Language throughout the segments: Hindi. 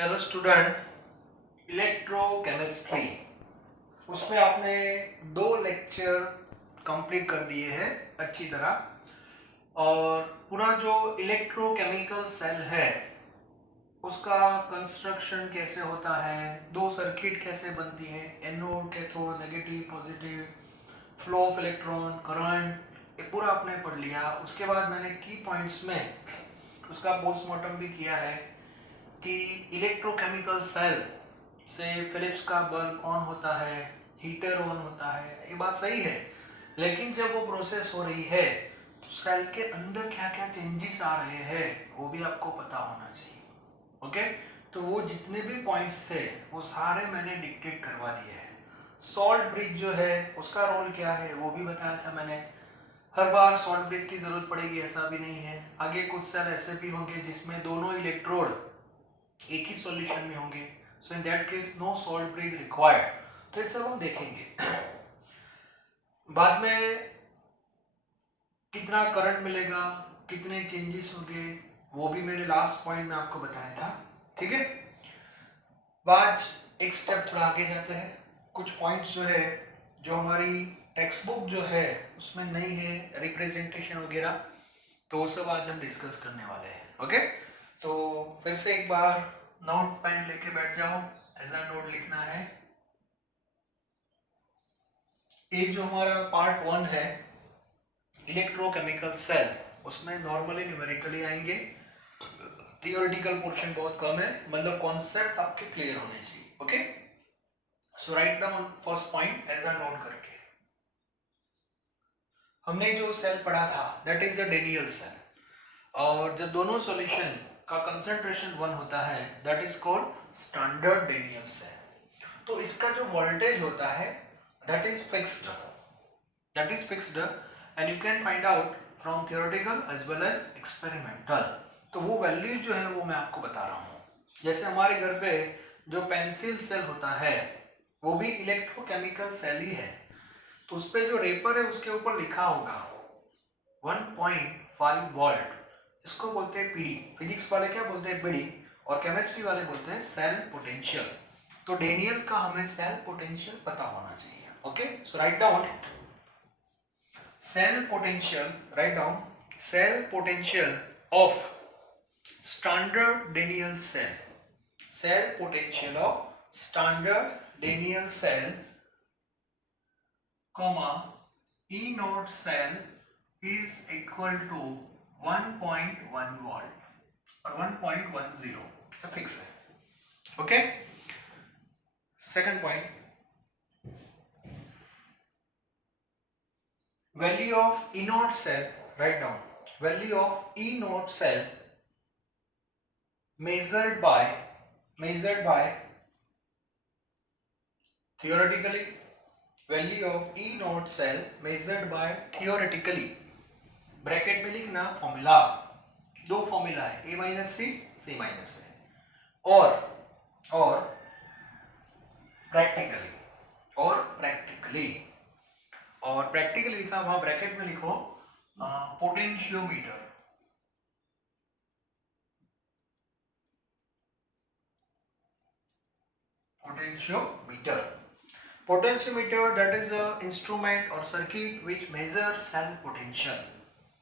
हेलो स्टूडेंट, इलेक्ट्रोकेमिस्ट्री उसमें आपने 2 लेक्चर कंप्लीट कर दिए हैं अच्छी तरह। और पूरा जो इलेक्ट्रोकेमिकल सेल है उसका कंस्ट्रक्शन कैसे होता है, 2 सर्किट कैसे बनती है, anode cathode negative positive, flow of electron current, ये पूरा आपने पढ़ लिया। उसके बाद मैंने की पॉइंट्स में उसका पोस्टमार्टम भी किया है कि इलेक्ट्रोकेमिकल सेल से फिलिप्स का बल्ब ऑन होता है, हीटर ऑन होता है, ये बात सही है। लेकिन जब वो प्रोसेस हो रही है तो सेल के अंदर क्या क्या चेंजेस आ रहे हैं वो भी आपको पता होना चाहिए। ओके, तो वो जितने भी पॉइंट्स थे वो सारे मैंने डिक्टेट करवा दिए हैं। सॉल्ट ब्रिज जो है उसका रोल क्या है वो भी बताया था मैंने। हर बार सॉल्ट ब्रिज की जरूरत पड़ेगी ऐसा भी नहीं है। आगे कुछ सेल ऐसे भी होंगे जिसमें दोनों इलेक्ट्रोड एक ही सॉल्यूशन में होंगे, so in that case no salt bridge required. तो ये सब हम देखेंगे। बाद में कितना करंट मिलेगा, कितने चेंजेस होंगे, वो भी मेरे लास्ट पॉइंट में आपको बताया था। ठीक है, आज एक स्टेप थोड़ा आगे जाते हैं। कुछ पॉइंट्स जो है जो हमारी टेक्स्ट बुक जो है उसमें नहीं है, रिप्रेजेंटेशन वगैरह, तो वो सब आज हम डिस्कस करने वाले हैं। ओके, तो फिर से एक बार नोट पेन लेके बैठ जाओ, ऐसा नोट लिखना है। ये जो हमारा पार्ट 1 है इलेक्ट्रोकेमिकल सेल, उसमें नॉर्मली न्यूमेरिकली आएंगे, थियोरेटिकल पोर्शन बहुत कम है, मतलब कॉन्सेप्ट आपके क्लियर होने चाहिए। Okay, so write down first point as a note करके। हमने जो सेल पढ़ा था that is the Daniell cell, और जब दोनों सॉल्यूशन का कंसंट्रेशन 1 होता है that is called standard Daniell cell. तो इसका जो वोल्टेज होता है that is fixed and you can find out from theoretical as well as experimental. तो वो वैल्यू जो है वो मैं आपको बता रहा हूँ। जैसे हमारे घर पे जो पेंसिल सेल होता है वो भी इलेक्ट्रोकेमिकल सेल ही है, तो उस पे जो रेपर है उसके ऊपर लिखा होगा 1.5 वोल्ट, इसको बोलते हैं पीडी। फिजिक्स वाले क्या बोलते हैं, पीडी, और केमिस्ट्री वाले बोलते हैं सेल पोटेंशियल। तो डेनियल का हमें सेल पोटेंशियल पता होना चाहिए। Okay, so write down cell potential, write down cell potential of standard Daniell cell. Cell potential of standard Daniell cell, comma, E naught cell is equal to 1.1 volt or 1.10. Fix है. Okay. Second point, value of E naught cell. Write down value of E naught cell measured by theoretically, value of E naught cell measured by theoretically, bracket में लिखना फॉर्मूला, 2 फॉर्मूला है, A minus C, C minus ए, और प्रैक्टिकली लिखा वहां ब्रैकेट में लिखो potentiometer. Potentiometer, that is a instrument or circuit which measures cell potential.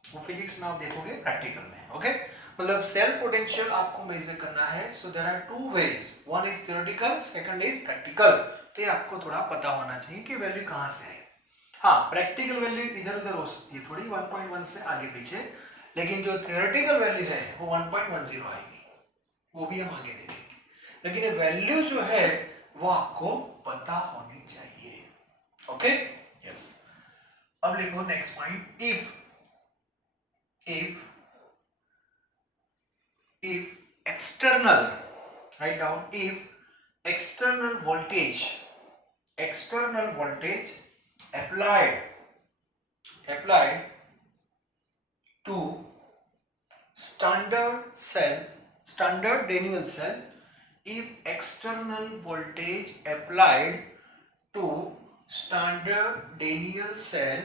वो फिजिक्स में आप देखोगे, प्रैक्टिकल में। ओके, मतलब सेल पोटेंशियल आपको मेजर करना है। So there are 2 ways, one is theoretical, second is practical. तो ये आपको थोड़ा पता होना चाहिए कि वैल्यू कहाँ से है। हाँ, प्रैक्टिकल वैल्यू इधर उधर हो सकती है थोड़ी, 1.1 से आगे पीछे, लेकिन जो थियोरेटिकल वैल्यू है वो 1.10 आएगी, वो भी हम आगे देखेंगे। लेकिन ये वैल्यू जो है वो आपको पता होनी चाहिए। Okay, yes. अब लिखो next point, if external, write down, if external voltage applied to standard Daniell cell, if external voltage applied to standard Daniell cell,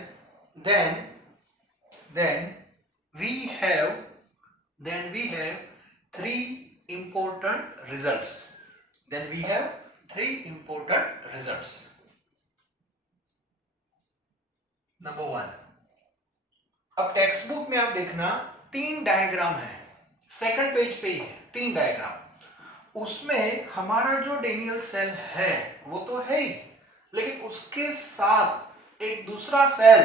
then we have 3 important results. Then we have 3 important results. Number 1, अब टेक्स्ट बुक में आप देखना 3 डायग्राम है, सेकंड पेज पे ही है 3 डायग्राम। उसमें हमारा जो डेनियल सेल है वो तो है ही, लेकिन उसके साथ एक दूसरा सेल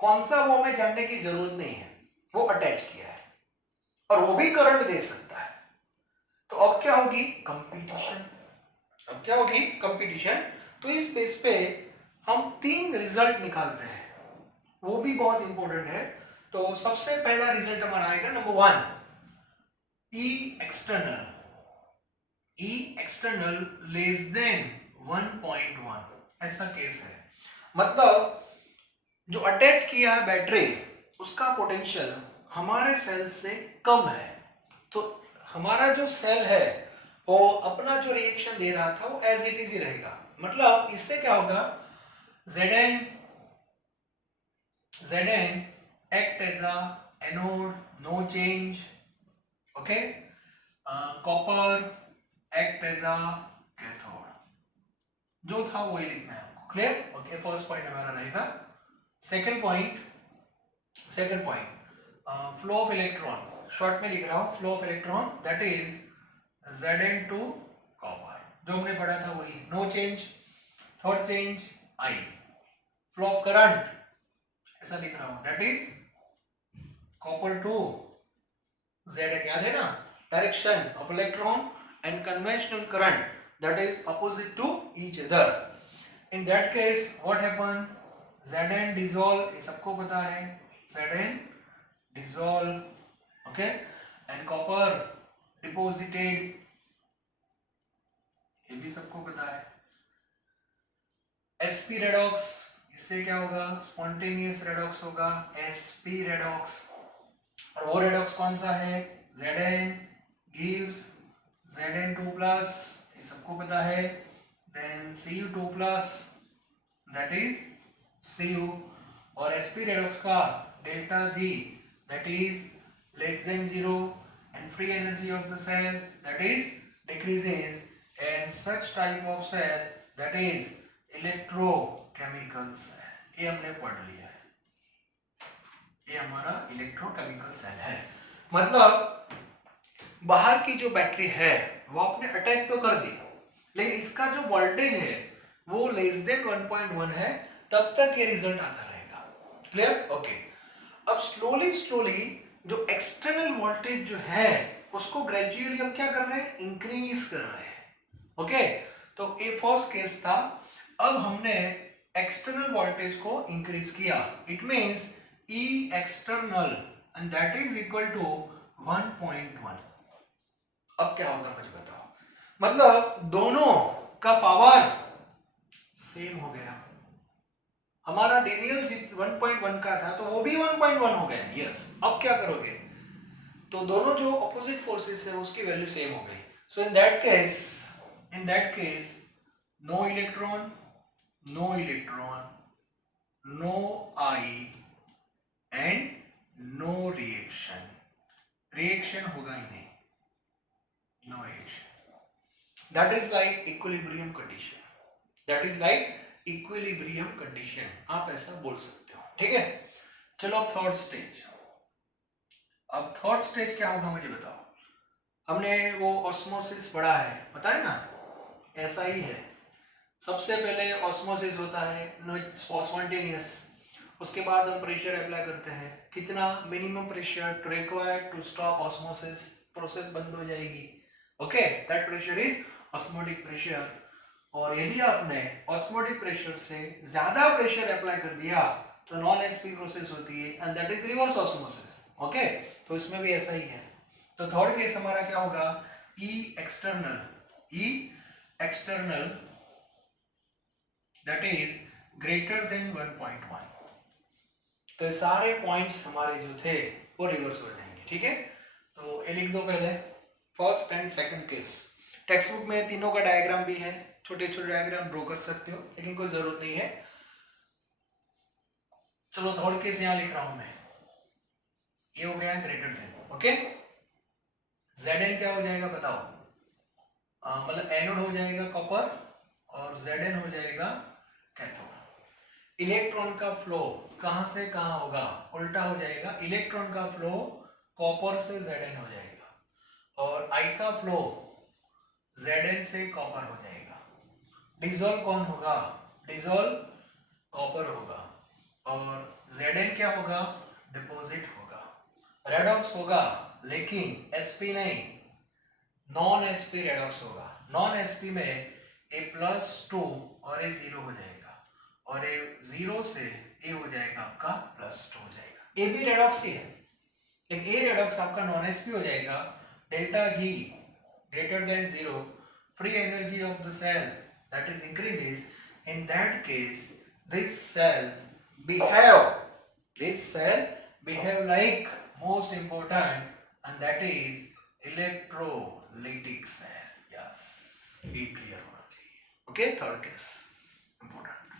कौन सा वो हमें जानने की जरूरत नहीं है, वो अटैच किया है और वो भी करंट दे सकता है। तो अब क्या होगी? कंपटीशन। अब क्या होगी? कंपटीशन। तो इस बेस पे हम 3 रिजल्ट निकालते हैं, वो भी बहुत इंपॉर्टेंट है। तो सबसे पहला रिजल्ट हमारा आएगा नंबर 1, ई एक्सटर्नल लेस देन 1.1, ऐसा केस है। मतलब जो अटैच किया है बैटरी, उसका पोटेंशियल हमारे सेल से कम है, तो हमारा जो सेल है वो अपना जो रिएक्शन दे रहा था वो एज इट इज ही रहेगा। मतलब इससे क्या होगा? Zn act as a anode, no change. Okay. Copper act as a cathode. जो था वही लिखना है आपको। क्लियर? ओके, फर्स्ट पॉइंट हमारा रहेगा। Second point flow of electron, short में लिख रहा हूं, flow of electron that is Zn to copper, जो हमने पढ़ा था वही, no change. Third change I, flow of current ऐसा लिख रहा हूं, that is copper to Zn, याद है ना? Direction of electron and conventional current that is opposite to each other. In that case what happen? Zn dissolve, ये सबको पता है, Zn dissolve, okay, and copper deposited, ये भी सबको पता है। sp redox, इससे क्या होगा? spontaneous redox होगा, sp redox। और वो redox कौन सा है? Zn gives Zn2 plus, ये सबको पता है, then Cu2 plus, that is Cu, और sp redox का delta G, that is less than 0, and free energy of the cell, that is decreases, and such type of cell, that is electrochemical cell। ये हमने पढ़ लिया है, ये हमारा इलेक्ट्रोकेमिकल सेल है। मतलब बाहर की जो बैटरी है वो आपने अटैक तो कर दी, लेकिन इसका जो वोल्टेज है वो लेस देन 1.1 है, तब तक ये रिजल्ट आता रहेगा। क्लियर? ओके। अब स्लोली जो एक्सटर्नल वोल्टेज जो है उसको ग्रेजुअली अब क्या कर रहे हैं? इंक्रीज कर रहे हैं। ओके, तो ये फर्स्ट केस था। अब हमने एक्सटर्नल वोल्टेज को इंक्रीज किया, it means E external and that is equal to 1.1। अब क्या होगा मुझे बताओ? मतलब दोनों का पावर सेम हो गया। हमारा डेनियल 1.1 का था तो वो भी 1.1 हो गया। यस। अब क्या करोगे? तो दोनों जो ऑपोजिट फोर्सेस है उसकी वैल्यू सेम हो गई। So in that case no electron, no I and no reaction होगा ही नहीं, no reaction. That is like equilibrium condition, आप ऐसा बोल सकते हो। ठीक है, चलो अब थर्ड स्टेज क्या होगा मुझे बताओ? हमने वो ऑस्मोसिस पढ़ा है, पता है ना? ऐसा ही है। सबसे पहले ऑस्मोसिस होता है स्पॉन्टेनियस, उसके बाद हम प्रेशर अप्लाई करते हैं। कितना? Minimum pressure required to stop osmosis, process बंद हो जाएगी। Okay, that pressure is osmotic pressure. और यदि आपने ऑस्मोटिक प्रेशर से ज्यादा प्रेशर अप्लाई कर दिया तो नॉन एसपी प्रोसेस होती है and that is reverse osmosis. Okay, तो इसमें भी ऐसा ही है। तो थर्ड केस हमारा क्या होगा? E external that is greater than 1.1। तो ये सारे पॉइंट्स हमारे जो थे वो रिवर्स हो जाएंगे। ठीक है, तो ये लिख दो पहले, first and second case. Text book में तीनों का डायग्राम भी है, छोटे छोटे डायग्राम ड्रॉ कर सकते हो, लेकिन कोई जरूरत नहीं है। चलो थर्ड केस यहाँ लिख रहा हूं मैं, ये हो गया ग्रेटर देन। ओके, Zn क्या हो जाएगा बताओ? मतलब एनोड हो जाएगा कॉपर और Zn हो जाएगा कैथोड। इलेक्ट्रॉन का फ्लो कहां से कहां होगा? उल्टा हो जाएगा। इलेक्ट्रॉन का फ्लो कॉपर से Zn हो जाएगा और I का फ्लो Zn से कॉपर हो जाएगा। डिसॉल्व कौन होगा? डिसॉल्व कॉपर होगा और Zn क्या होगा? डिपॉजिट होगा। रेडॉक्स होगा लेकिन sp नहीं, नॉन sp रेडॉक्स होगा। नॉन sp में A+2 और A 0 हो जाएगा और A 0 से A हो जाएगा आपका +2 हो जाएगा। A भी रेडॉक्स ही है लेकिन A रेडॉक्स आपका नॉन sp हो जाएगा। Delta G greater than 0, free energy of the cell that is increases. In that case this cell behave like most important, and that is electrolytic cell. Yes, be clear होना चाहिए. Okay, third case important.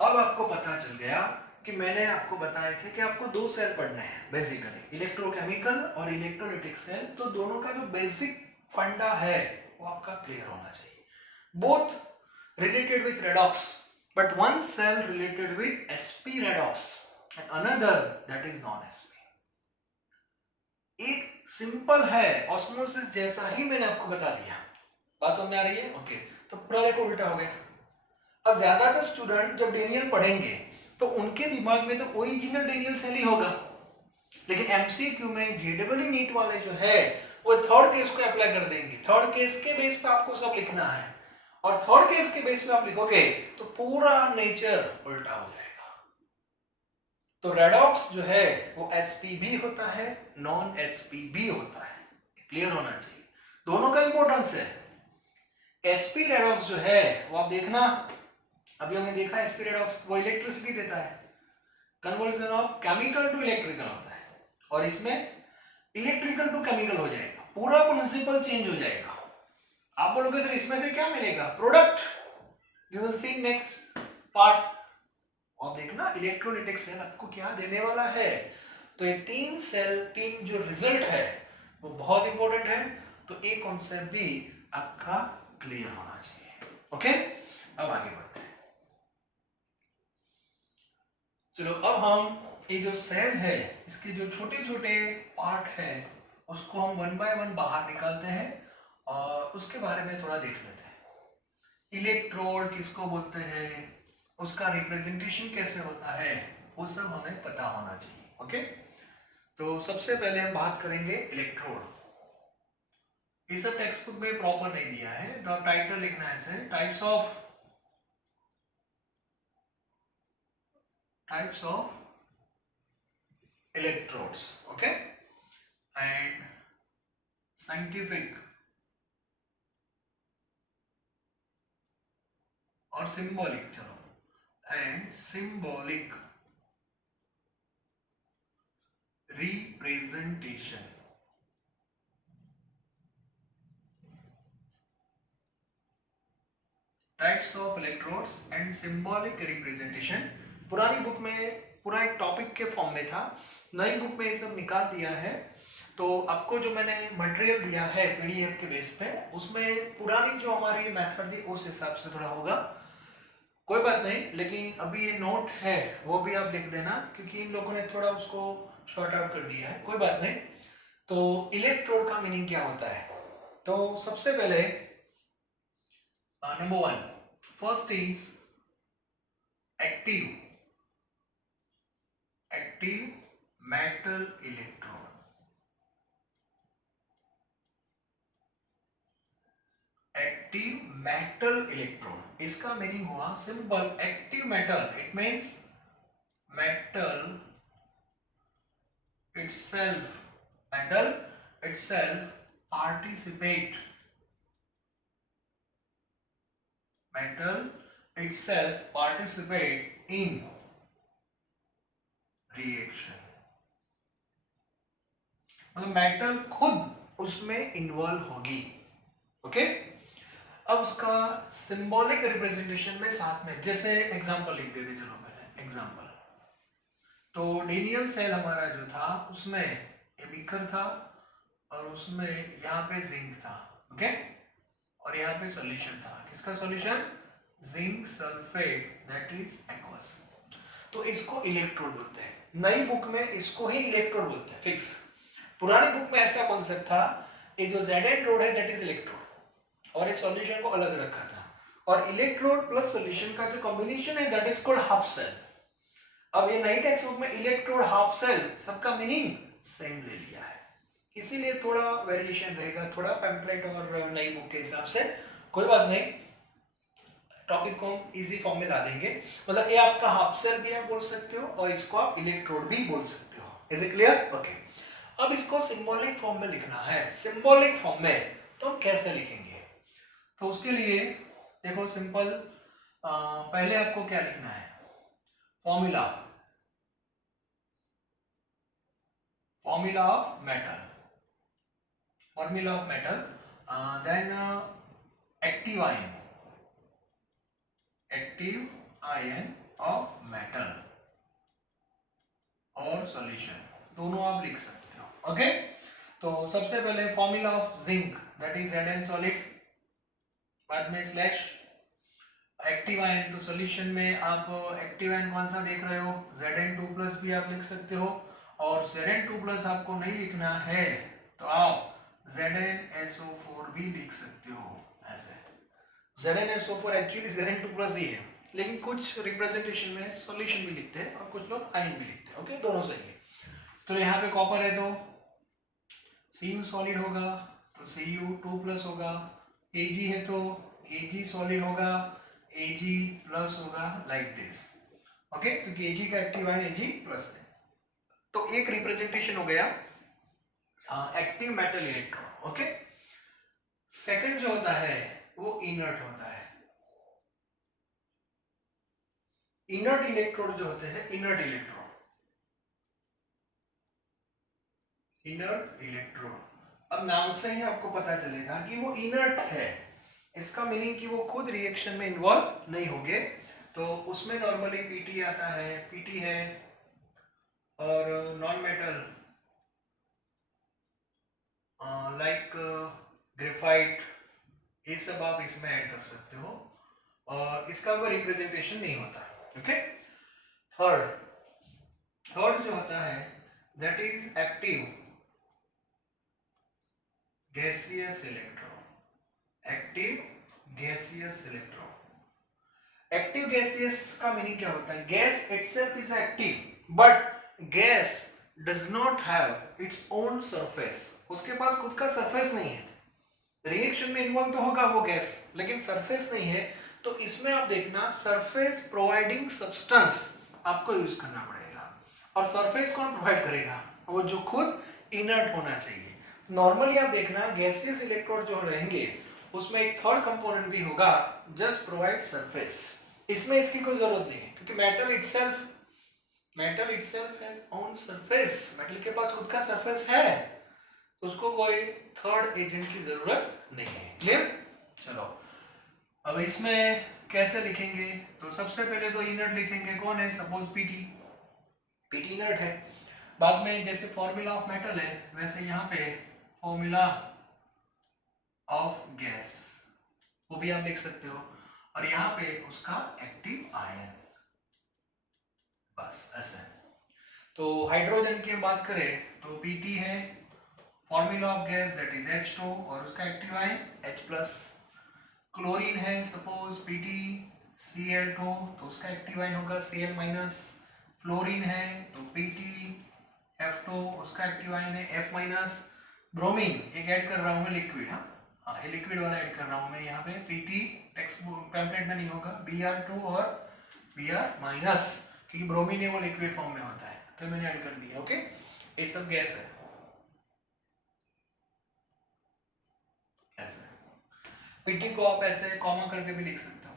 अब आपको पता चल गया कि मैंने आपको बताए थे कि आपको दो सेल पढ़ने हैं बेसिकली, इलेक्ट्रोकेमिकल और इलेक्ट्रोलिटिक सेल। तो दोनों का जो बेसिक फंडा है वो आपका क्लियर होना चाहिए। Both related with redox, but one cell related with sp redox and another that is non sp। एक सिंपल है ऑस्मोसिस जैसा ही मैंने आपको बता दिया। बात समझ आ रही है? ओके, तो पूरा देखो उल्टा हो गया। अब ज्यादातर स्टूडेंट जब डेनियल पढ़ेंगे तो उनके दिमाग में तो ओरिजिनल डेनियल सेल ही होगा, लेकिन एमसीक्यू में जेडबल नीट वाले जो है वो थर्ड केस को अप्लाई कर देंगे। थर्ड केस के बेस पे आपको सब लिखना है और थर्ड केस के बेस पे आप लिखोगे तो पूरा नेचर उल्टा हो जाएगा। तो रेडॉक्स जो है वो sp भी होता है, नॉन sp भी होता है, क्लियर होना चाहिए। दोनों का इंपॉर्टेंस है। sp रेडॉक्स जो है वो आप देखना, अभी हमने देखा sp रेडॉक्स वो इलेक्ट्रिसिटी देता है, conversion of chemical to electrical होता है और इसमें इलेक्ट्रिकल टू केमिकल हो जाएगा, पूरा प्रिंसिपल चेंज हो जाएगा। आप बोलोगे तो इसमें से क्या मिलेगा? Product. You will see next part. और देखना इलेक्ट्रोलिटिक सेल आपको क्या देने वाला है। तो ये तीन सेल, तीन जो रिजल्ट है वो बहुत इंपॉर्टेंट है। तो एक कॉन्सेप्ट भी आपका क्लियर होना चाहिए। ओके, अब आगे बढ़ते हैं। चलो अब हम ये जो सेल है इसके जो छोटे छोटे पार्ट है उसको हम वन बाय वन बाहर निकालते हैं और उसके बारे में थोड़ा देख लेते हैं। इलेक्ट्रोड किसको बोलते हैं, उसका रिप्रेजेंटेशन कैसे होता है, वो सब हमें पता होना चाहिए। ओके, तो सबसे पहले हम बात करेंगे इलेक्ट्रोड। ये सब टेक्स्ट बुक में प्रॉपर नहीं दिया है, तो टाइटल लिखना है ऐसे, types of electrodes, okay, and scientific और symbolic, चलो, and symbolic representation। Types of electrodes and symbolic representation. पुरानी बुक में पूरा एक टॉपिक के फॉर्म में था, नई बुक में ये सब निकाल दिया है। तो आपको जो मैंने मटेरियल दिया है पीडीएफ के बेस पे, उसमें पुरानी जो हमारी मेथड थी उस हिसाब से थोड़ा होगा, कोई बात नहीं। लेकिन अभी ये नोट है वो भी आप लिख देना, क्योंकि इन लोगों ने थोड़ा उसको शॉर्ट आउट कर दिया है, कोई बात नहीं। तो इलेक्ट्रोड का मीनिंग क्या होता है? तो सबसे पहले number one, first is active metal electrode. Active metal electrode, इसका मीनिंग हुआ simple, active metal it means metal itself participate in reaction। मतलब मेटल खुद उसमें इन्वॉल्व होगी। ओके, अब उसका सिंबॉलिक रिप्रेजेंटेशन में साथ में, जैसे एग्जांपल लिख देते, चलो पहले एग्जांपल। तो डेनियल सेल हमारा जो था उसमें ये बीकर था और उसमें यहाँ पे जिंक था, ओके, और यहाँ पे सॉल्यूशन था। किसका solution? Zinc sulphate, that is aqueous. तो इसको इलेक्ट्रोड बोलते हैं। नई बुक में इसको ही इलेक्ट्रोड बोलते हैं, फिक्स। पुरानी बुक में ऐसा कॉन्सेप्ट था, ये जो Z-N-रोड है दैट इज इलेक्ट्रोड, और इस सॉल्यूशन को अलग रखा था। और इलेक्ट्रोड प्लस सॉल्यूशन का जो कॉम्बिनेशन है that is called half cell. अब ये नई टेक्स्ट बुक में इलेक्ट्रोड हाफ सेल, सबका मीनिंग सेम ले लिया है, इसीलिए थोड़ा वेरिएशन रहेगा, थोड़ा पैम्पलेट और नई बुक के हिसाब से। कोई बात नहीं, टॉपिक को हम इजी फॉर्म में ला देंगे। मतलब ये आपका हाफ सेल भी आप बोल सकते हो और इसको आप इलेक्ट्रोड भी बोल सकते हो। Is it clear? ओके। अब इसको सिंबॉलिक फॉर्म में लिखना है। सिंबॉलिक फॉर्म में तो हम कैसे लिखेंगे? तो उसके लिए देखो सिंपल, पहले आपको क्या लिखना है? Formula, formula of metal, formula of metal, then active ion, active ion of metal और सॉल्यूशन, दोनों आप लिख सकते हो, ओके। तो सबसे पहले formula of zinc, that is Zn solid, बाद में स्लैश एक्टिव आयन, तो सॉल्यूशन में आप एक्टिव आयन कौन सा देख रहे हो? Zn2+ भी आप लिख सकते हो, और Zn2+ आपको नहीं लिखना है तो आप ZnSO4 भी लिख सकते हो। ऐसे ZnSO4 एक्चुअली Zn2+ ही है, लेकिन कुछ रिप्रेजेंटेशन में सॉल्यूशन भी लिखते हैं और कुछ लोग आयन भी लिखते हैं, ओके, दोनों सही है। तो यहाँ पे कॉपर है तो Cu सॉलिड होगा, तो Cu2+ होगा, Ag है तो Ag सॉलिड होगा, Ag+ होगा, लाइक दिस, ओके, क्योंकि Ag का एक्टिव आयन Ag+ है। तो एक रिप्रेजेंटेशन हो गया active metal electron, okay. Second जो होता है वो इनर्ट होता है। इनर्ट इलेक्ट्रोड जो होते हैं, इनर्ट इलेक्ट्रोड, इनर्ट इलेक्ट्रोड, अब नाम से ही आपको पता चलेगा कि वो इनर्ट है। इसका मीनिंग कि वो खुद रिएक्शन में इन्वॉल्व नहीं होंगे। तो उसमें नॉर्मली पीटी आता है, पीटी है, और नॉन मेटल लाइक ग्रेफाइट, ये सब आप इसमें ऐड कर सकते हो, और इसका कोई रिप्रेजेंटेशन नहीं होता, ओके। थर्ड, थर्ड जो होता है that is active gaseous electron, active gaseous electron. Active gaseous का मीनिंग क्या होता है? Gas itself is active, but gas does not have its own surface, उसके पास खुद का सरफेस नहीं है। रिएक्शन में इन्वॉल्व तो होगा वो गैस, लेकिन सरफेस नहीं है। तो इसमें आप देखना सरफेस प्रोवाइडिंग सब्सटेंस आपको यूज करना पड़ेगा, और सरफेस कौन प्रोवाइड करेगा? वो जो खुद इनर्ट होना चाहिए। नॉर्मली आप देखना गैसियस इलेक्ट्रोड जो रहेंगे उसमें एक थर्ड कंपोनेंट भी होगा, जस्ट प्रोवाइड सरफेस। इसमें इसकी कोई जरूरत नहीं है, क्योंकि metal itself has own surface, metal के पास खुद का सरफेस है, उसको कोई थर्ड एजेंट की जरूरत नहीं है। क्लियर? चलो अब इसमें कैसे लिखेंगे? तो सबसे पहले तो इनर्ट लिखेंगे, कौन है? सपोज पीटी, पीटी इनर्ट है। बाद में जैसे फॉर्मूला ऑफ मेटल है वैसे यहाँ पे फॉर्मूला ऑफ गैस, वो भी आप लिख सकते हो, और यहाँ पे उसका एक्टिव आयन, बस ऐसे। तो हाइड्रोजन की हम बात करें तो Pt है, formula of gas that is H2, और उसका एक्टिव आयन H+। क्लोरीन है सपोज PtCl2, तो उसका एक्टिव आयन होगा Cl-। फ्लोरीन है तो PtF2, उसका एक्टिव आयन है F-। ब्रोमीन एक ऐड कर रहा हूं मैं, लिक्विड, हाँ ये लिक्विड वाला ऐड कर रहा हूं मैं यहाँ पे, Pt टेक्स्ट पैम्पलेट में नहीं होगा, Br2 और Br-, क्योंकि ब्रोमीन है वो लिक्विड फॉर्म में होता है, तो मैंने ऐड कर दिया, ओके। ये सब गैस है ऐसे। पीटी को आप ऐसे कॉमा करके भी लिख सकते हो,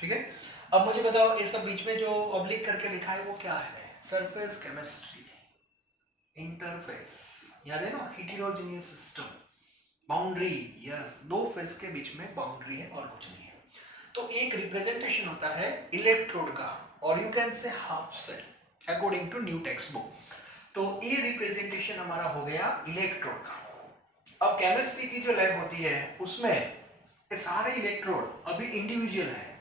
ठीक है। अब मुझे बताओ ये सब बीच में जो ऑब्लिक करके लिखा है वो क्या है? सरफेस केमिस्ट्री, इंटरफेस, याद है ना, हेटेरोजेनियस सिस्टम, बाउंड्री, यस, दो फेस के बीच में बाउंड्री है और कुछ नहीं है। तो एक रिप्रेजेंटेशन होता है इलेक्ट्रोड का, और you can say half cell according to new text book. तो ये रिप्रेजेंटेशन हमारा हो गया इलेक्ट्रोड का। अब केमिस्ट्री की जो लैब होती है उसमें ये सारे इलेक्ट्रोड अभी इंडिविजुअल है,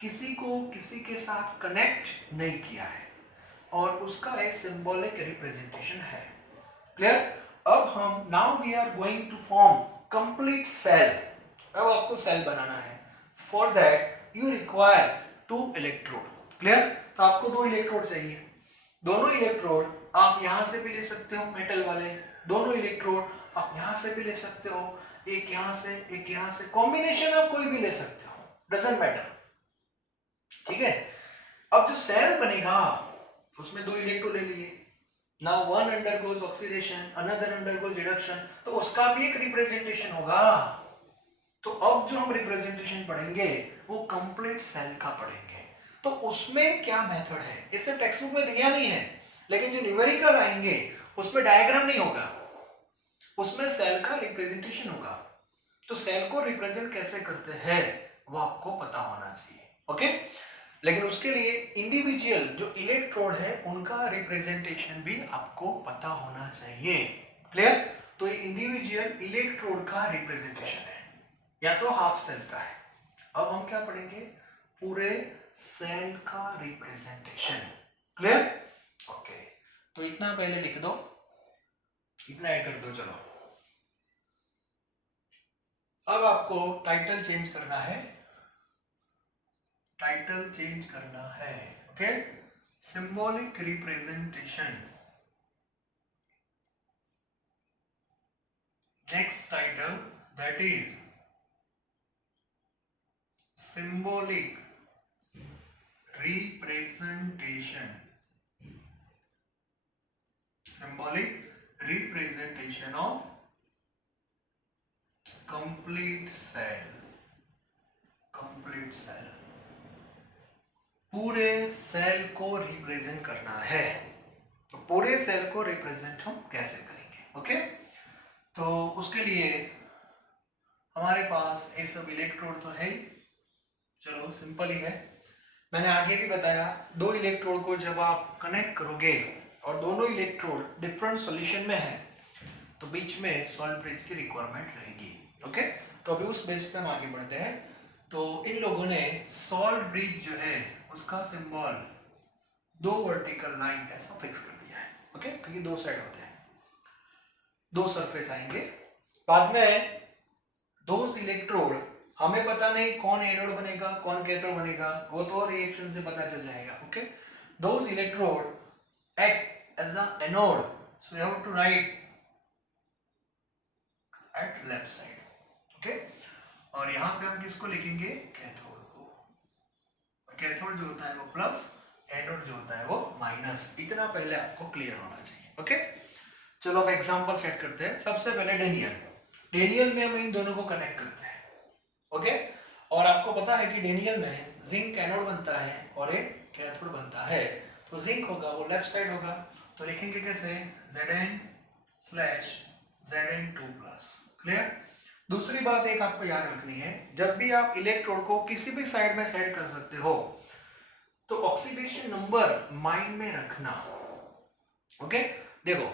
किसी को किसी के साथ कनेक्ट नहीं किया है और उसका एक सिंबॉलिक रिप्रेजेंटेशन है। क्लियर? अब हम now we are going to form complete cell. अब आपको सेल बनाना है। For that you require 2 electrode. Clear? तो आपको 2 इलेक्ट्रोड चाहिए। दोनों इलेक्ट्रोड आप यहां से भी ले सकते हो, मेटल वाले। दोनों इलेक्ट्रोड आप यहां से भी ले सकते हो, एक यहां से एक यहां से, कॉम्बिनेशन आप कोई भी ले सकते हो, डजंट मैटर। ठीक है? अब जो सेल बनेगा उसमें 2 इलेक्ट्रोड ले लिए। Now one undergoes oxidation, another undergoes reduction, तो उसका भी एक रिप्रेजेंटेशन होगा। तो अब जो हम रिप्रेजेंटेशन पढ़ेंगे वो कंप्लीट सेल का पढ़ेंगे। तो उसमें क्या मेथड है, इसे टेक्स्ट बुक में दिया नहीं है, लेकिन जो न्यूमेरिकल आएंगे उसमें डायग्राम नहीं होगा, उसमें सेल का रिप्रेजेंटेशन होगा। तो सेल को रिप्रेजेंट कैसे करते हैं वो आपको पता होना चाहिए। ओके? लेकिन उसके लिए इंडिविजुअल जो इलेक्ट्रोड है उनका रिप्रेजेंटेशन भी आपको पता होना चाहिए। क्लियर? तो ये इंडिविजुअल इलेक्ट्रोड का रिप्रेजेंटेशन है या तो हाफ सेल का है। अब हम क्या पढ़ेंगे? पूरे सेल का रिप्रेजेंटेशन। क्लियर? ओके, तो इतना पहले लिख दो, इतना ऐड कर दो। चलो अब आपको टाइटल चेंज करना है, टाइटल चेंज करना है। Okay? Symbolic representation. Next title that is symbolic representation. Symbolic representation of complete cell. complete cell. पूरे सेल को रिप्रेजेंट करना है। तो पूरे सेल को रिप्रेजेंट हम कैसे करेंगे? ओके? तो उसके लिए हमारे पास ये सब इलेक्ट्रोड तो है, चलो सिंपल ही है। मैंने आगे भी बताया 2 इलेक्ट्रोड को जब आप कनेक्ट करोगे और दोनों इलेक्ट्रोड डिफरेंट सॉल्यूशन में है तो बीच में सॉल्ट ब्रिज की रिक्वायरमेंट रहेगी। ओके? तो अभी उस बेस पे हम आगे बढ़ते हैं। तो इन लोगों ने सॉल्ट ब्रिज जो है उसका सिंबल 2 वर्टिकल लाइन ऐसा फिक्स कर दिया है। ओके? क्योंकि 2 साइड होते हैं, 2 सरफेस आएंगे। बाद में 2 इलेक्ट्रोड, हमें पता नहीं कौन एनोड बनेगा कौन कैथोड बनेगा, वो तो रिएक्शन से पता चल जाएगा। Okay? Those electrode act as a anode, so you have to write at left side. Okay? और यहां पे हम किसको लिखेंगे? कैथोड को। और कैथोड जो होता है वो प्लस, एनोड जो होता है वो माइनस। इतना पहले आपको क्लियर होना चाहिए। ओके? चलो अब एग्जांपल सेट करते हैं। सबसे पहले डेनियल। डेनियल में हम इन दोनों को कनेक्ट करते हैं। ओके? और आपको पता है कि डेनियल में जिंक एनोड बनता है और एक कैथोड बनता है। तो जिंक होगा वो लेफ्ट साइड होगा, तो लिखेंगे कैसे? Zn/Zn2+। क्लियर? दूसरी बात एक आपको याद रखनी है, जब भी आप इलेक्ट्रोड को किसी भी साइड में सेट कर सकते हो तो ऑक्सीडेशन नंबर माइंड में रखना। ओके? देखो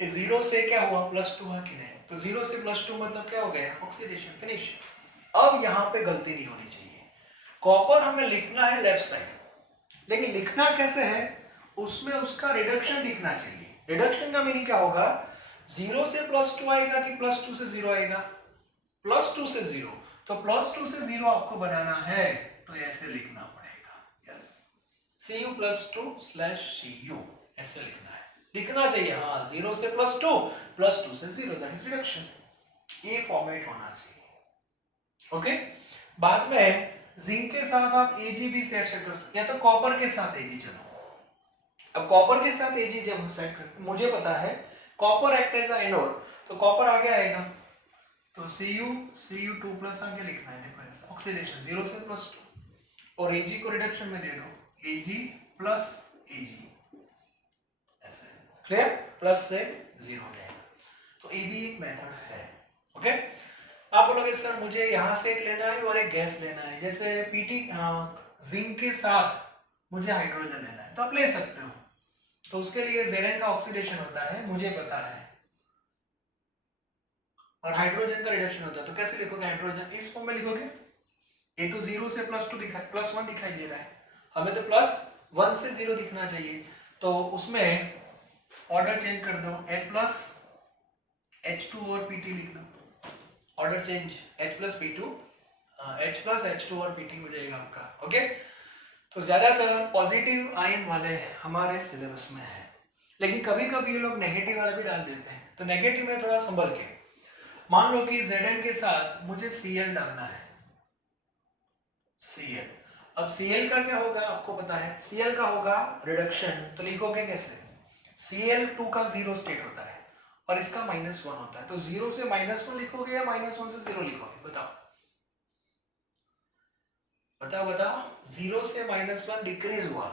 0 से क्या हुआ? +2 हुआ कि नहीं? तो 0 से +2 मतलब क्या हो गया? Oxidation, finish. अब यहां पे गलती नहीं होनी चाहिए। कॉपर हमें लिखना है लेफ्ट साइड, लेकिन लिखना कैसे है? उसमें उसका रिडक्शन लिखना चाहिए। रिडक्शन का मीनिंग क्या होगा? 0 से +2 आएगा कि +2 से 0 आएगा? +2 से 0। तो +2 से 0 आपको बनाना है तो ऐसे लिखना पड़ेगा। यस, Cu+2/Cu ऐसे लिखना है, लिखना चाहिए। हाँ, 0 से +2 से 0, दैट इज रिडक्शन। ये फॉर्मेट होना चाहिए। ओके? बाद में जिंक के साथ आप Ag भी सेट कर सकते हैं, या तो कॉपर के साथ Ag। चलो अब कॉपर के साथ Ag जब हम सेट करते हैं, मुझे पता है copper act as a anode, तो कॉपर आगे आएगा, तो Cu2+ आगे लिखना है। देखो ऐसा ऑक्सीडेशन 0 से +2 और Ag को रिडक्शन में दे दो, Ag+Ag ऐसे। क्लियर? प्लस से 0 हो जाएगा। तो ये भी एक मेथड है। ओके? आप बोलोगे सर मुझे यहाँ से एक लेना है और एक गैस लेना है, जैसे पीटी जिंक के साथ मुझे हाइड्रोजन लेना है, तो आप ले सकते हो। तो उसके लिए Zn का ऑक्सीडेशन होता है, मुझे पता है, और हाइड्रोजन का रिडक्शन होता है। तो कैसे लिखोगे हाइड्रोजन? इस फॉर्म में लिखोगे। ये तो 0 से +2 दिखा, +1 दिखाई दे रहा है, हमें तो +1 से 0 दिखना चाहिए। तो उसमें ऑर्डर चेंज कर दो, H प्लस H2 और Pt लिख दो, order change, H plus P2, H plus H2 और Pt हो जाएगा आपका। ओके, तो ज्यादातर पॉजिटिव आयन वाले हमारे सिलेबस में है, लेकिन कभी कभी ये लोग नेगेटिव वाला भी डाल देते हैं। तो नेगेटिव में थोड़ा संभल के, मान लो कि Zn के साथ मुझे Cl डालना है, Cl। अब Cl का क्या होगा आपको पता है, Cl का होगा रिडक्शन। तो लिखोगे कैसे? Cl2 का 0 स्टेट होता है और इसका -1 होता है। तो 0 से -1 लिखोगे या -1 से 0 लिखोगे? बताओ बताओ बताओ। 0 से -1 डिक्रीज हुआ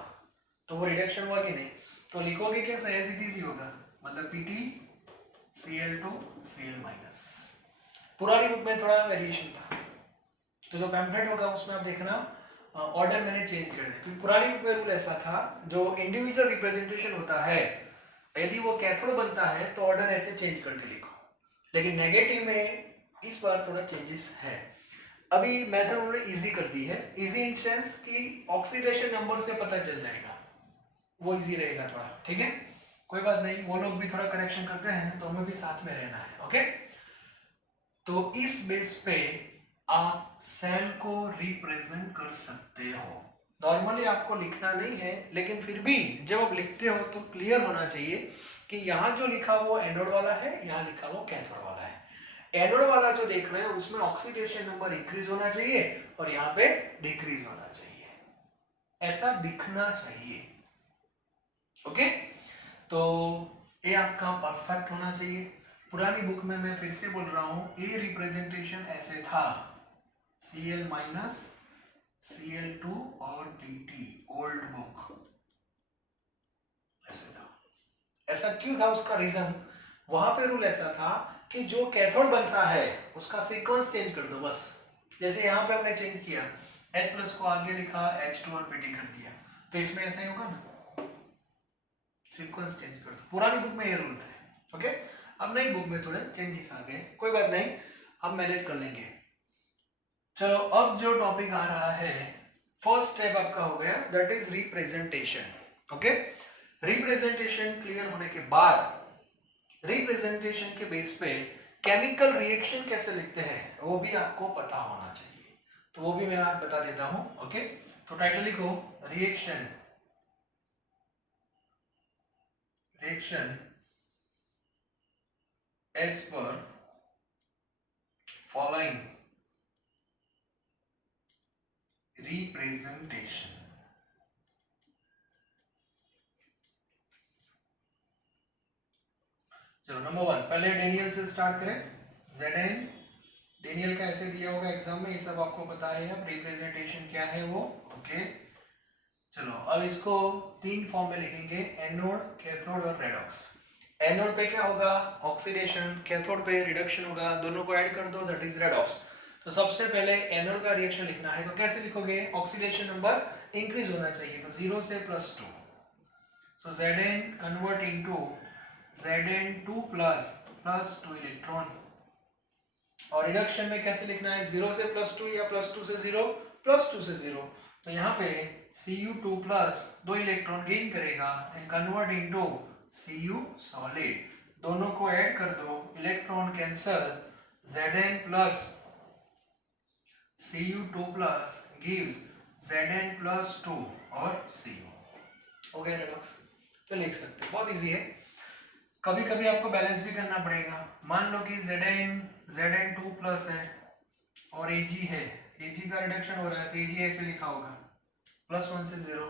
तो वो रिडक्शन हुआ कि नहीं? तो लिखोगे कैसे? एज इट इज ही होगा, मतलब Pt Cl2 Cl-। पुरानी बुक में थोड़ा वेरिएशन था, तो जो पैम्फलेट होगा उसमें आप देखना ऑर्डर मैंने चेंज कर दिया, क्योंकि पुरानी बुक में रूल ऐसा था, जो इंडिविजुअल रिप्रेजेंटेशन होता है यदि वो कैथोड बनता है तो ऑर्डर ऐसे चेंज करके लिखो, लेकिन नेगेटिव में इस बार थोड़ा चेंजेस है। अभी मेथड उन्होंने इजी कर दी है, इजी इन सेंस कि ऑक्सीडेशन नंबर से पता चल जाएगा, वो इजी रहेगा थोड़ा, ठीक है, कोई बात नहीं, वो लोग भी थोड़ा करेक्शन करते हैं तो हमें भी साथ में रहना है। ओके, तो इस बेस पे आप सेल को रिप्रेजेंट कर सकते हो। नॉर्मली आपको लिखना नहीं है, लेकिन फिर भी जब आप लिखते हो तो क्लियर होना चाहिए कि यहाँ जो लिखा वो एनोड वाला है, यहाँ लिखा वो कैथोड वाला है। एनोड वाला जो देख रहे हैं उसमें ऑक्सीडेशन नंबर इंक्रीज होना चाहिए और यहाँ पे डिक्रीज होना चाहिए, ऐसा दिखना चाहिए। ओके, तो ये आपका परफेक्ट होना चाहिए। पुरानी बुक में मैं फिर से बोल रहा हूं, ए रिप्रेजेंटेशन ऐसे था, Cl माइनस Cl2 और Pt, ओल्ड बुक ऐसे था। ऐसा क्यों था? उसका रीजन, वहां पे रूल ऐसा था कि जो कैथोड बनता है उसका सीक्वेंस चेंज कर दो बस। जैसे यहाँ पे हमने चेंज किया, H प्लस को आगे लिखा, H2 और Pt कर दिया, तो इसमें ऐसा ही होगा ना, सीक्वेंस चेंज कर दो। पुरानी बुक में ये रूल थे। ओके, अब नई बुक में थोड़े चेंजेस आ गए, कोई बात नहीं, हम मैनेज कर लेंगे। चलो, अब जो टॉपिक आ रहा है, फर्स्ट स्टेप आपका हो गया, that is representation. Okay, representation clear होने के बाद रिप्रेजेंटेशन के बेस पे केमिकल रिएक्शन कैसे लिखते हैं वो भी आपको पता होना चाहिए, तो वो भी मैं आज बता देता हूं। ओके, तो टाइटल लिखो, reaction as per following representation। चलो, नंबर 1 पहले डेनियल से स्टार्ट करें। Zn डेनियल का ऐसे दिया होगा एग्जाम में, ये सब आपको पता है। अब रिप्रेजेंटेशन क्या है वो। ओके, चलो अब इसको 3 फॉर्म में लिखेंगे, एनोड, कैथोड और रेडॉक्स। एनोड पे क्या होगा? ऑक्सीडेशन, कैथोड पे रिडक्शन होगा, दोनों को ऐड कर दो, दैट इज रेडॉक्स। तो सबसे पहले एनोड का रिएक्शन लिखना है, तो कैसे लिखोगे? ऑक्सीडेशन नंबर इंक्रीज होना चाहिए, तो 0 से +2, सो Zn convert into Zn2 +2 electron. और रिडक्शन में कैसे लिखना है? 0 से +2 या +2 से 0, +2 से 0। तो यहाँ पे Cu2 2 इलेक्ट्रॉन गेन करेगा and convert into Cu solid, दोनों को ऐड कर दो, electron cancel, Zn plus Cu2 gives Zn+2 और Cu। हो गया रेडॉक्स। तो लिख सकते, बहुत इजी है। कभी कभी आपको बैलेंस भी करना पड़ेगा, मान लो कि Zn2 है और Ag है, Ag का रिडक्शन हो रहा है तो Ag ऐसे लिखा होगा, +1 से 0।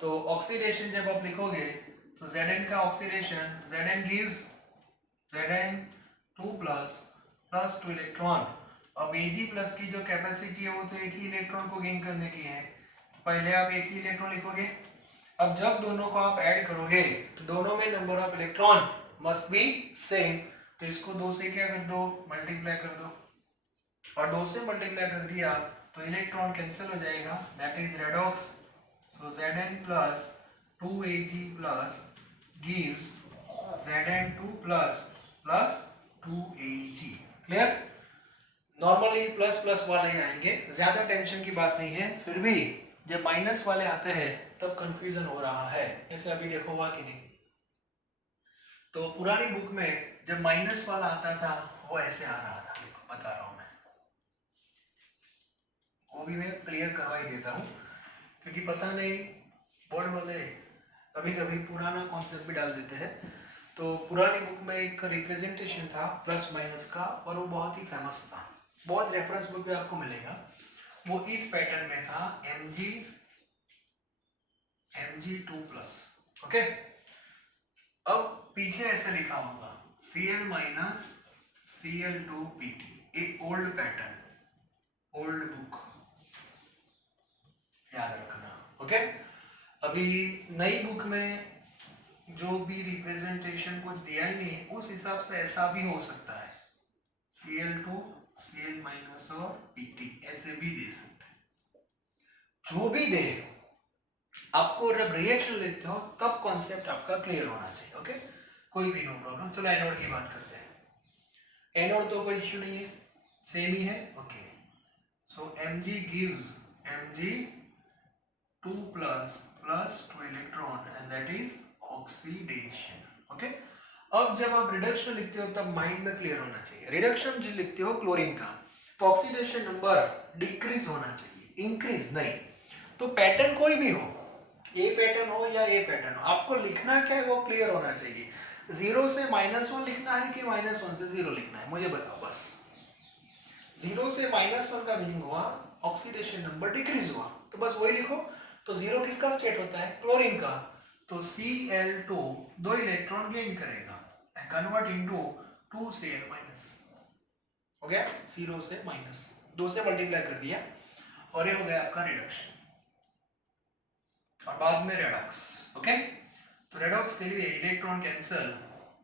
तो ऑक्सीडेशन जब आप लिखोगे तो Zn का oxidation, Zn gives Zn2 +2 electron. अब Ag+ की जो कैपेसिटी है वो तो एक ही इलेक्ट्रॉन को गेन करने की है, तो पहले आप एक ही इलेक्ट्रॉन लिखोगे। अब जब दोनों को आप ऐड करोगे तो दोनों में number of electron must be same, तो इसको 2 से क्या कर दो? मल्टीप्लाई कर दो, और 2 से मल्टीप्लाई कर दिया तो इलेक्ट्रॉन कैंसिल हो जाएगा, that is redox. So Zn +2Ag gives Zn2 plus 2Ag. Clear? Normally plus plus वाले ही आएंगे, ज्यादा टेंशन की बात नहीं है, फिर भी जब माइनस वाले आते हैं तब कंफ्यूजन हो रहा है। ऐसे अभी देखो हुआ कि नहीं? तो पुरानी बुक में जब माइनस वाला आता था वो ऐसे आ रहा था, देखो बता रहा हूं मैं, वो भी मैं क्लियर करवा ही देता हूँ, क्योंकि पता नहीं बोर्ड वाले कभी कभी पुराना कॉन्सेप्ट भी डाल देते हैं। तो पुरानी बुक में एक रिप्रेजेंटेशन था प्लस माइनस का, और वो बहुत ही फेमस था, बहुत रेफरेंस बुक में आपको मिलेगा। वो इस पैटर्न में था Mg2 प्लस। ओके, अब पीछे ऐसे लिखा होगा Cl माइनस Cl2Pt, एक ओल्ड पैटर्न, ओल्ड बुक, याद रखना। ओके, अभी नई बुक में जो भी रिप्रेजेंटेशन कुछ दिया ही नहीं, उस हिसाब से ऐसा भी हो सकता है, Cl2 Cl माइनस और Pt ऐसे भी दे सकते हैं। जो भी दे, आपको जब रिएक्शन लिखते हो तब कॉन्सेप्ट आपका क्लियर होना चाहिए। ओके, कोई भी नो प्रॉब्लम। चलो एनोड की बात करते हैं। एनोड तो कोई इश्यू नहीं है, सेम ही है। Okay, so Mg gives Mg2 plus 2 electron and that is oxidation. Okay, अब जब आप रिडक्शन लिखते हो तब माइंड में क्लियर होना चाहिए। रिडक्शन जो लिखते हो क्लोरीन का, तो ऑक्सीडेशन नंबर डिक्रीज होना चाहिए, इंक्रीज नहीं। तो पैटर्न कोई भी हो, ए पैटर्न हो या ए पैटर्न हो, आपको लिखना क्या है वो क्लियर होना चाहिए। 0 से -1 लिखना है कि -1 से 0 लिखना है, मुझे बताओ बस। 0 से -1 का मीनिंग हुआ ऑक्सीडेशन नंबर डिक्रीज हुआ, तो बस वही लिखो। तो 0 किसका स्टेट होता है? क्लोरीन का। तो Cl2 2 इलेक्ट्रॉन गेन करेगा and convert into 2Cl minus. हो गया, 0 से -2 से मल्टीप्लाई कर दिया और ये हो गया आपका रिडक्शन, और बाद में रेडॉक्स। ओके, तो रेडॉक्स के लिए इलेक्ट्रॉन कैंसल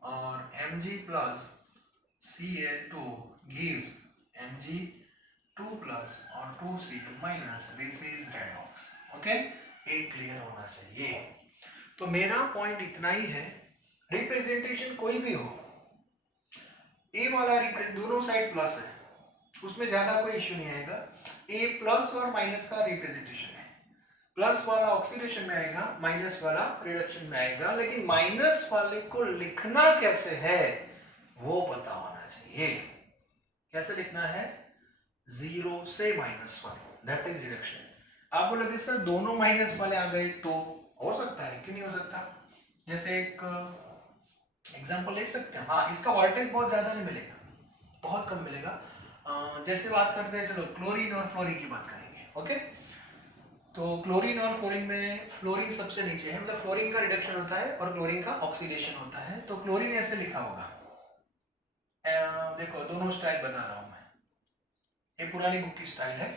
और Mg plus Cl2 gives Mg2 plus और 2Cl minus, this is redox. Okay, एक क्लियर होना चाहिए। तो मेरा पॉइंट इतना ही है, रिप्रेजेंटेशन कोई भी हो, ए वाला दोनों साइड प्लस है, उसमें ज्यादा कोई इश्यू नहीं आएगा। ए प्लस और माइनस का रिप्रेजेंटेशन है, प्लस वाला ऑक्सीडेशन में आएगा, माइनस वाला रिडक्शन में आएगा, लेकिन माइनस वाले को लिखना कैसे है वो पता होना चाहिए। कैसे लिखना है? 0 से -1, दैट इज रिडक्शन। आप बोलोगे सर दोनों माइनस वाले आ गए तो हो सकता है, क्यों नहीं हो सकता? जैसे एक एग्जांपल ले सकते हैं। हाँ, इसका वोल्टेज बहुत ज्यादा नहीं मिलेगा, बहुत कम मिलेगा। जैसे बात करते हैं, चलो क्लोरीन और फ्लोरीन की बात करेंगे। ओके, तो क्लोरीन और फ्लोरीन में फ्लोरीन सबसे नीचे है, मतलब फ्लोरीन का रिडक्शन होता है और क्लोरीन का ऑक्सीडेशन होता है। तो क्लोरीन ऐसे लिखा होगा, देखो दोनों स्टाइल बता रहा हूं मैं, ये पुरानी बुक की स्टाइल है।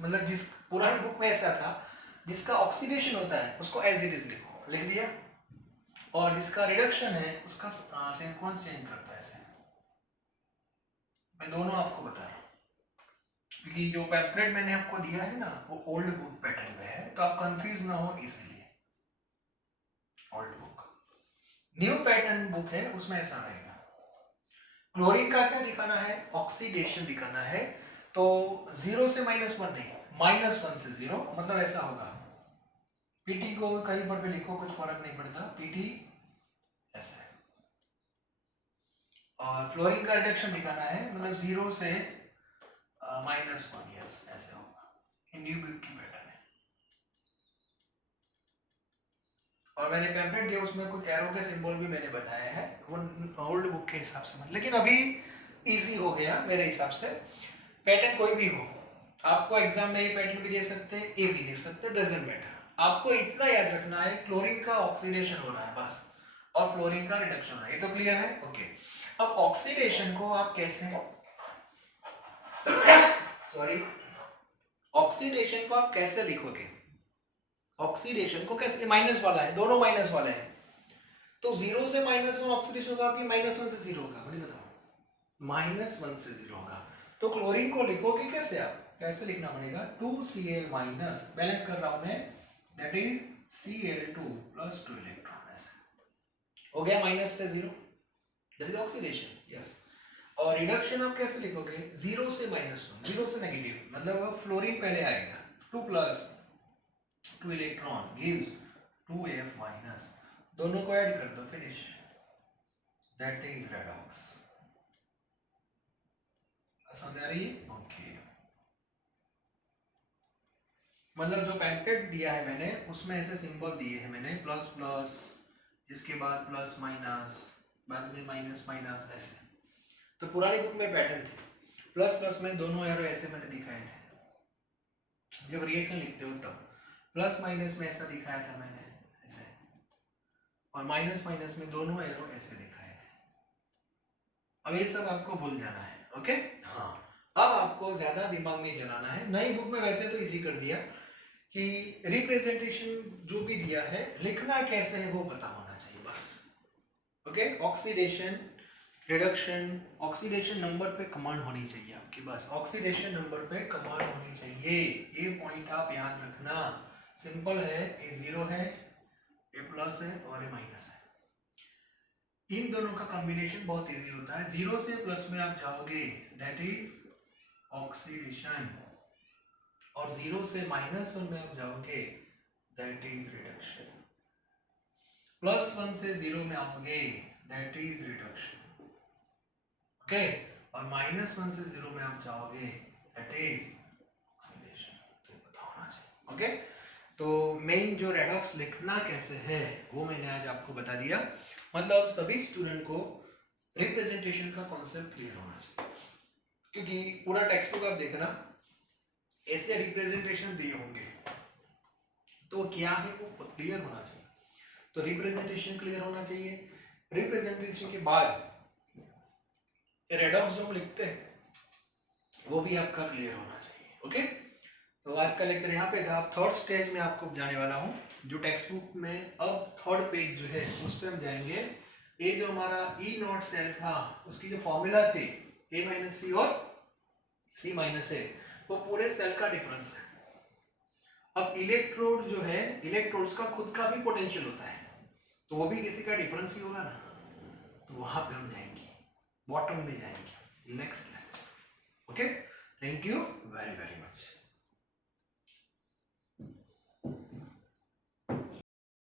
मतलब जिस पुरानी बुक में ऐसा था, जिसका ऑक्सीडेशन होता है उसको एज इट इज लिखो, लिख दिया, और जिसका रिडक्शन है उसका सीक्वेंस चेंज करता है। ऐसे मैं दोनों आपको बता रहा हूँ, क्योंकि जो पैम्पलेट मैंने आपको दिया है ना वो ओल्ड बुक पैटर्न में है, तो आप कंफ्यूज ना हो इसलिए। Old book, new pattern book है, उसमें ऐसा रहेगा। क्लोरीन का क्या दिखाना है? ऑक्सीडेशन दिखाना है। तो 0 से -1 नहीं, -1 से 0, मतलब ऐसा होगा। पीटी को कहीं पर भी लिखो, कुछ फर्क नहीं पड़ता, पीटी ऐसे। और फ्लोरीन का रिडक्शन दिखाना है, मतलब 0 से -1, यस ऐसे होगा। न्यू बुक की पैटर्न है, और मैंने पैम्पलेट दिया उसमें कुछ एरो के सिंबल भी मैंने बताया है, वो ओल्ड बुक के हिसाब से। लेकिन अभी इजी हो गया मेरे हिसाब से। पैटर्न कोई भी हो, आपको एग्जाम में ये पैटर्न भी दे सकते हैं, ए भी दे सकते हैं, डजंट मैटर। आपको इतना याद रखना है क्लोरीन का ऑक्सीडेशन हो रहा है बस, और फ्लोरीन का रिडक्शन हो रहा है, ये तो क्लियर है। ओके, अब ऑक्सीडेशन को आप कैसे सॉरी ऑक्सीडेशन को आप कैसे लिखोगे? ऑक्सीडेशन को कैसे, माइनस वाला है, दोनों माइनस वाले हैं, तो 0 से -1 ऑक्सीडेशन होगा कि -1 से 0 होगा? मुझे बताओ। -1 से 0 होगा। तो क्लोरीन को लिखोगे कैसे? आप कैसे लिखना पड़ेगा? 2Cl माइनस, बैलेंस कर रहा हूं मैं, that is Cl2 plus 2 electron, ऐसे। हो गया माइनस से zero, that is oxidation, yes. और रिडक्शन आप कैसे लिखोगे, जीरो से -1, जीरो से नेगेटिव, मतलब फ्लोरीन पहले आएगा, 2 plus 2 electron gives 2F minus, दोनों को ऐड कर दो, फिनिश, दैट इज रेडॉक्स। समझ आ रही है? ओके। मतलब जो पैम्फलेट दिया है मैंने उसमें ऐसे सिंबल दिए हैं मैंने, प्लस प्लस, इसके बाद प्लस माइनस, बाद में माइनस माइनस, ऐसे। तो पुरानी बुक में पैटर्न थे, प्लस प्लस में दोनों एरो ऐसे मैंने दिखाए थे, जब रिएक्शन लिखते हो तब प्लस माइनस में ऐसा दिखाया था मैंने, ऐसे, और माइनस माइनस में दोनों एरो ऐसे दिखाए थे। अब ये सब आपको भूल जाना है, ओके। हाँ, अब आपको ज्यादा दिमाग नहीं चलाना है, नई बुक में वैसे तो इजी कर दिया कि रिप्रेजेंटेशन जो भी दिया है लिखना कैसे है वो पता होना चाहिए बस, okay. Oxidation, reduction, oxidation number पे कमांड होनी चाहिए आपकी, बस ऑक्सीडेशन नंबर पे कमांड होनी चाहिए, ये पॉइंट आप याद रखना। सिंपल है, ये जीरो है, ये प्लस है और ये माइनस है, इन दोनों का कॉम्बिनेशन बहुत इजी होता है। जीरो से प्लस में आप जाओगे दैट इज ऑक्सीडेशन, और जीरो से -1 में आप जाओगे दैट इज रिडक्शन, +1 से 0 में आओगे दैट इज रिडक्शन, ओके, और -1 से 0 में आप जाओगे दैट इज ऑक्सीडेशन, तो पता होना चाहिए, ओके। तो मेन जो रेडॉक्स लिखना कैसे है वो मैंने आज आपको बता दिया, मतलब सभी स्टूडेंट को रिप्रेजेंटेशन का कॉन्सेप्ट क्लियर होना चाहिए, क्योंकि पूरा टेक्स्ट बुक आप देखना ऐसे रिप्रेजेंटेशन दिए होंगे, तो क्या है वो क्लियर होना चाहिए। तो रिप्रेजेंटेशन क्लियर होना चाहिए, रिप्रेजेंटेशन के बाद रेडॉक्स जो हम लिखते हैं वो भी आपका क्लियर होना चाहिए, ओके। तो आज का लेक्चर यहाँ पे था, अब थर्ड स्टेज में आपको जाने वाला हूँ, जो टेक्स्ट बुक में अब थर्ड पेज जो है उस पर हम जाएंगे। ये जो हमारा ई नॉट सेल था उसकी जो फॉर्मूला थी A-C और C-A, वो पूरे सेल का डिफरेंस है। अब इलेक्ट्रोड जो है, इलेक्ट्रोड्स का खुद का भी पोटेंशियल होता है, तो वो भी किसी का डिफरेंस ही होगा ना, तो वहां पे हम जाएंगे, बॉटम में जाएंगे next lecture, okay. Thank you very very much.